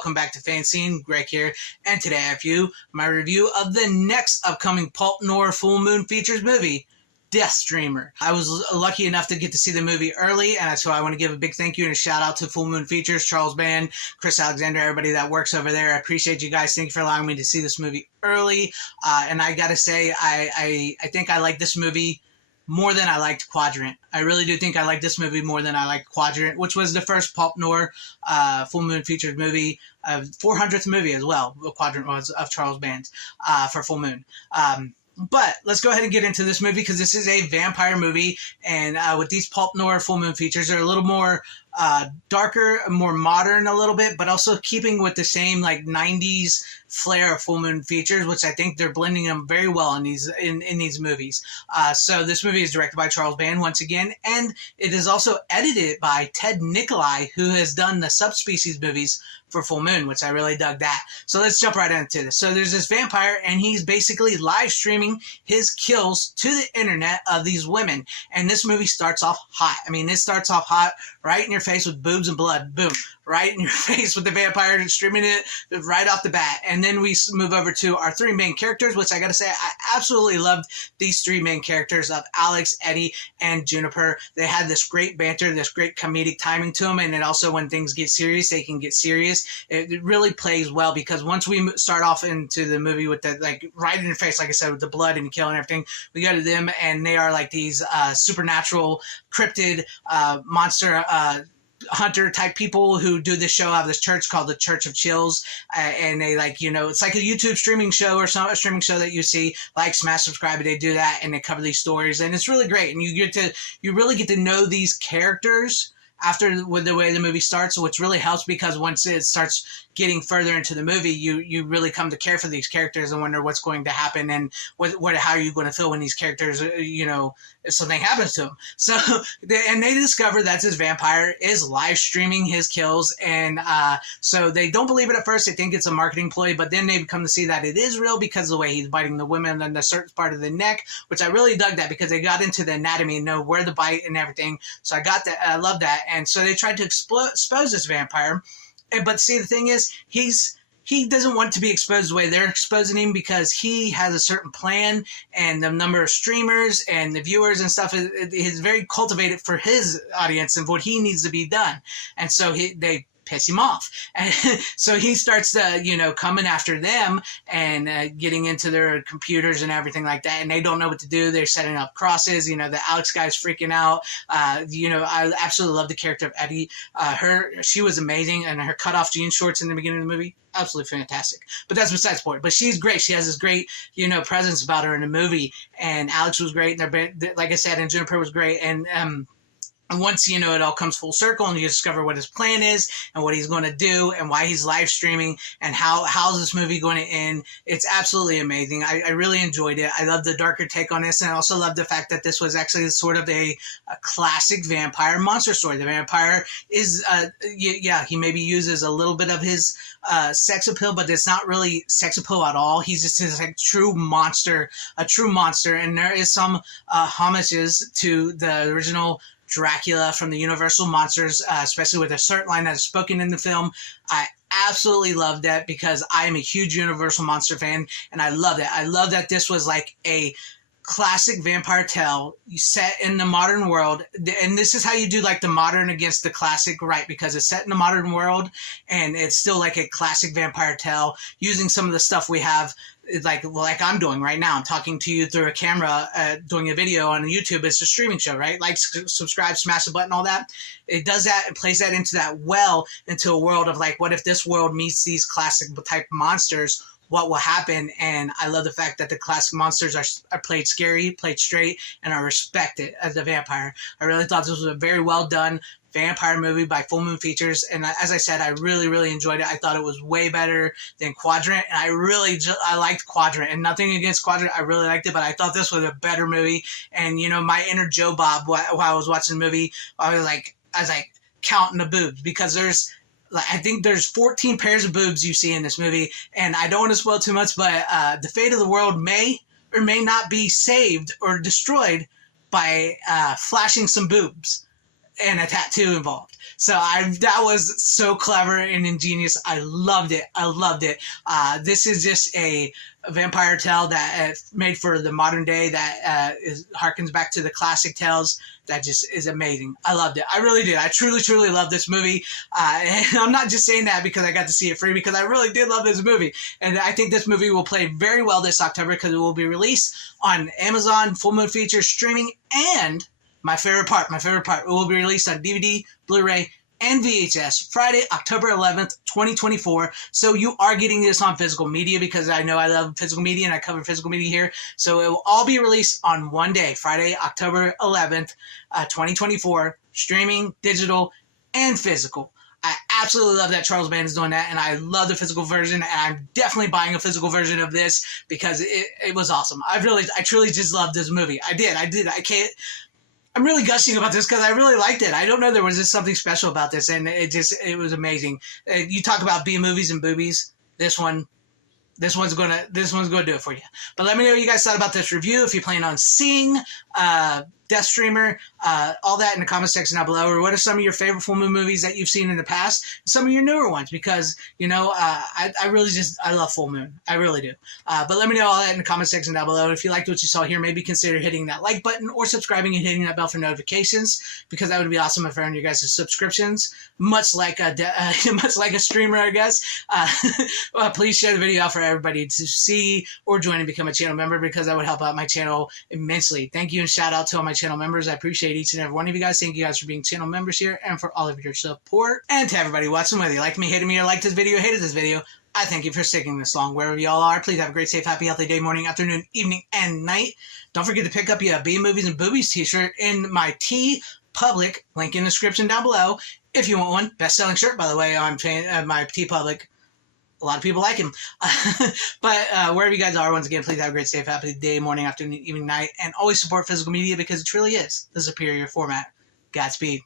welcome back to FanZcene. Greg here, and today I have you my review of the next upcoming Pulp Noir Full Moon Features movie, Death Dreamer. I was lucky enough to get to see the movie early, and so I want to give a big thank you and a shout out to Full Moon Features, Charles Band, Chris Alexander, everybody that works over there. I appreciate you guys. Thank you for allowing me to see this movie early. And I gotta say, I think I like this movie more than I liked Quadrant. I really do think I like this movie more than I liked Quadrant, which was the first Pulp Noir Full Moon Features movie, 400th movie as well. Quadrant was of Charles Band's for Full Moon. But let's go ahead and get into this movie because this is a vampire movie, and with these Pulp Noir Full Moon Features, they're a little more darker, more modern a little bit, but also keeping with the same like 90s flair of Full Moon Features, which I think they're blending them very well in these movies. So this movie is directed by Charles Band once again, and it is also edited by Ted Nicolai, who has done the Subspecies movies for Full Moon, which I really dug that. So let's jump right into this. So there's this vampire, and he's basically live streaming his kills to the internet of these women. And this movie starts off hot. I mean, it starts off hot, right in your face with boobs and blood. Boom. Right in your face with the vampire streaming it right off the bat. And then we move over to our three main characters, which I gotta say, I absolutely loved these three main characters of Alex, Eddie, and Juniper. They had this great banter, this great comedic timing to them, and it also, when things get serious, they can get serious. It really plays well because once we start off into the movie with the, like, right in your face, like I said, with the blood and killing and everything, we go to them, and they are like these supernatural cryptid monster hunter type people who do this show out of this church called the Church of Chills, and they, like, you know, it's like a YouTube streaming show or a streaming show that you see, like, smash subscribe, and they do that, and they cover these stories, and it's really great, and you really get to know these characters after with the way the movie starts, which really helps because once it starts getting further into the movie, you really come to care for these characters and wonder what's going to happen and how are you going to feel when these characters, you know, if something happens to them. So they discover that this vampire is live streaming his kills, and so they don't believe it at first. They think it's a marketing ploy, but then they come to see that it is real because of the way he's biting the women and the certain part of the neck, which I really dug that because they got into the anatomy and know where the bite and everything. So I got that. I love that. And so they tried to expose this vampire. But see, the thing is, he doesn't want to be exposed the way they're exposing him because he has a certain plan, and the number of streamers and the viewers and stuff is very cultivated for his audience and what he needs to be done. And so they piss him off. And so he starts, coming after them and getting into their computers and everything like that. And they don't know what to do. They're setting up crosses. You know, the Alex guy's freaking out. I absolutely love the character of Eddie. She was amazing. And her cutoff jean shorts in the beginning of the movie, absolutely fantastic. But that's besides the point. But she's great. She has this great, presence about her in the movie. And Alex was great. And like I said, and Juniper was great. And once, it all comes full circle and you discover what his plan is and what he's going to do and why he's live streaming and how's this movie going to end, it's absolutely amazing. I really enjoyed it. I love the darker take on this, and I also love the fact that this was actually sort of a classic vampire monster story. The vampire is, he maybe uses a little bit of his sex appeal, but it's not really sex appeal at all. He's just a true monster, and there is some homages to the original Dracula from the Universal Monsters, especially with a certain line that is spoken in the film. I absolutely love that because I am a huge Universal Monster fan, and I love it. I love that this was like a classic vampire tale set in the modern world, and this is how you do like the modern against the classic, right? Because it's set in the modern world and it's still like a classic vampire tale using some of the stuff we have, like I'm doing right now. I'm talking to you through a camera, doing a video on YouTube. It's a streaming show, right? Like, subscribe, smash the button, all that. It does that and plays that into a world of like, what if this world meets these classic type monsters? What will happen? And I love the fact that the classic monsters are played scary, played straight, and are respected as a vampire. I really thought this was a very well done vampire movie by Full Moon Features, and as I said, I really, really enjoyed it. I thought it was way better than Quadrant, and I liked Quadrant, and nothing against Quadrant, I really liked it, but I thought this was a better movie. And my inner Joe Bob, while I was watching the movie, I was like counting the boobs, because I think there's 14 pairs of boobs you see in this movie, and I don't want to spoil too much, but the fate of the world may or may not be saved or destroyed by flashing some boobs. and a tattoo involved. So that was so clever and ingenious. I loved it. I loved it. This is just a vampire tale that made for the modern day that harkens back to the classic tales. That just is amazing. I loved it. I really did. I truly, truly love this movie. And I'm not just saying that because I got to see it free, because I really did love this movie. And I think this movie will play very well this October because it will be released on Amazon, Full Moon Features, streaming, and my favorite part, it will be released on DVD, Blu-ray, and VHS Friday, October 11th, 2024. So you are getting this on physical media, because I know I love physical media and I cover physical media here. So it will all be released on one day, Friday, October 11th, 2024, streaming, digital, and physical. I absolutely love that Charles Band is doing that, and I love the physical version, and I'm definitely buying a physical version of this because it was awesome. I truly just loved this movie. I did. I'm really gushing about this because I really liked it. I don't know, there was just something special about this, and it was amazing. You talk about B movies and boobies. This one's gonna do it for you. But let me know what you guys thought about this review. If you plan on seeing Death Streamer, all that in the comment section down below. Or what are some of your favorite full moon movies that you've seen in the past? Some of your newer ones, because I love full moon. I really do. But let me know all that in the comment section down below. If you liked what you saw here, maybe consider hitting that like button or subscribing and hitting that bell for notifications, because that would be awesome if I earned you guys' subscriptions, much like a streamer, I guess. Please share the video out for everybody to see, or join and become a channel member, because that would help out my channel immensely. Thank you, and shout out to all my channel members. I appreciate each and every one of you guys. Thank you guys for being channel members here and for all of your support. And to everybody watching, whether you liked me, hated me, or liked this video, hated this video, I thank you for sticking this long. Wherever y'all are, please have a great, safe, happy, healthy day, morning, afternoon, evening, and night. Don't forget to pick up your B Movies and Boobies t-shirt in my TeePublic, link in the description down below, if you want one. Best-selling shirt, by the way, on my TeePublic. A lot of people like him. But wherever you guys are, once again, please have a great, safe, happy day, morning, afternoon, evening, night, and always support physical media, because it truly is the superior format. Godspeed.